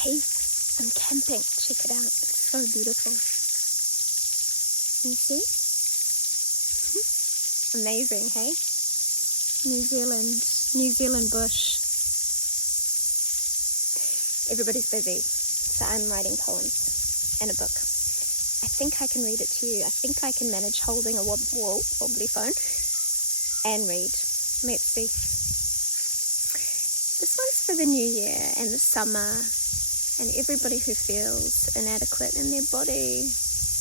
Hey, I'm camping. Check it out. It's so beautiful. You see? Amazing, hey? New Zealand bush. Everybody's busy, so I'm writing poems and a book. I think I can read it to you. I think I can manage holding a wobbly phone and read. Let's see. This one's for the new year and the summer and everybody who feels inadequate in their body,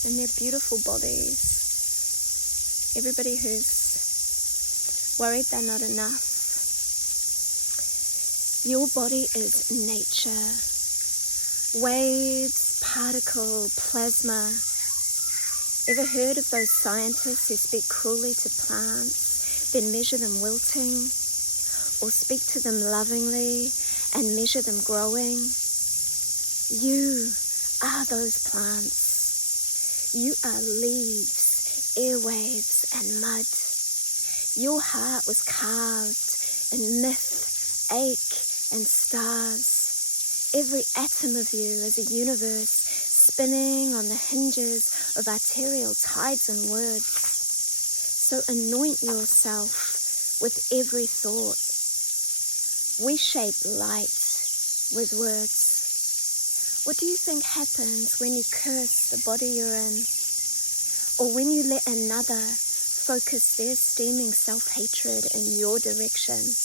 in their beautiful bodies. Everybody who's worried they're not enough. Your body is nature. Waves, particle, plasma. Ever heard of those scientists who speak cruelly to plants, then measure them wilting? Or speak to them lovingly and measure them growing? You are those plants. You are leaves, airwaves, and mud. Your heart was carved in myth, ache, and stars. Every atom of you is a universe spinning on the hinges of arterial tides and words. So anoint yourself with every thought. We shape light with words. What do you think happens when you curse the body you're in? Or when you let another focus their steaming self-hatred in your direction?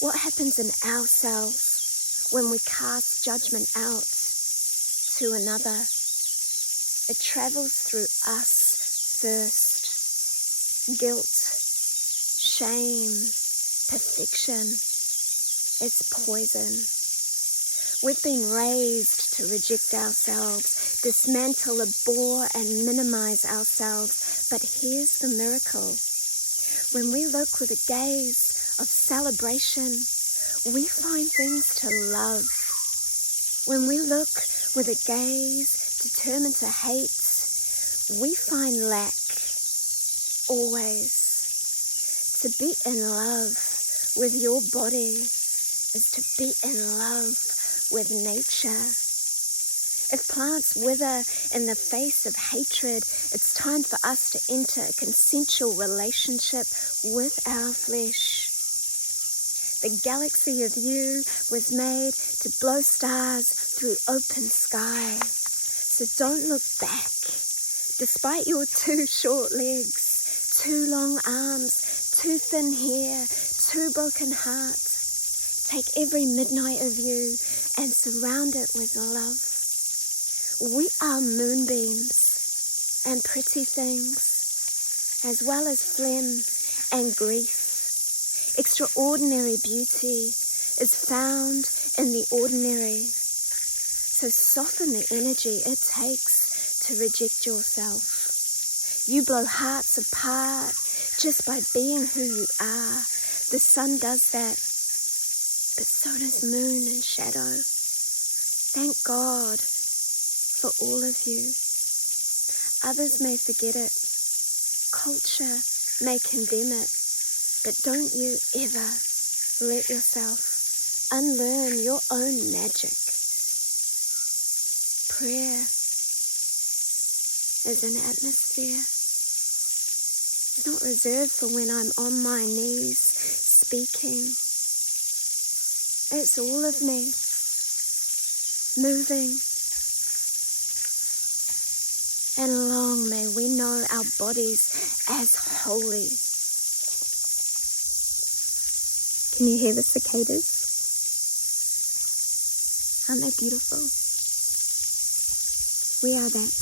What happens in ourselves when we cast judgment out to another? It travels through us first. Guilt, shame, perfection. It's poison. We've been raised to reject ourselves, dismantle, abhor, and minimize ourselves. But here's the miracle. When we look with a gaze of celebration, we find things to love. When we look with a gaze determined to hate, we find lack. Always. To be in love with your body is to be in love with nature. If plants wither in the face of hatred, it's time for us to enter a consensual relationship with our flesh. The galaxy of you was made to blow stars through open sky. So don't look back. Despite your 2 short legs, 2 long arms, 2 thin hair, 2 broken hearts, take every midnight of you and surround it with love. We are moonbeams and pretty things, as well as phlegm and grief. Extraordinary beauty is found in the ordinary. So soften the energy it takes to reject yourself. You blow hearts apart just by being who you are. The sun does that. But so does moon and shadow. Thank God for all of you. Others may forget it. Culture may condemn it. But don't you ever let yourself unlearn your own magic. Prayer is an atmosphere. It's not reserved for when I'm on my knees speaking. It's all of me, moving. And long may we know our bodies as holy. Can you hear the cicadas? Aren't they beautiful? We are that.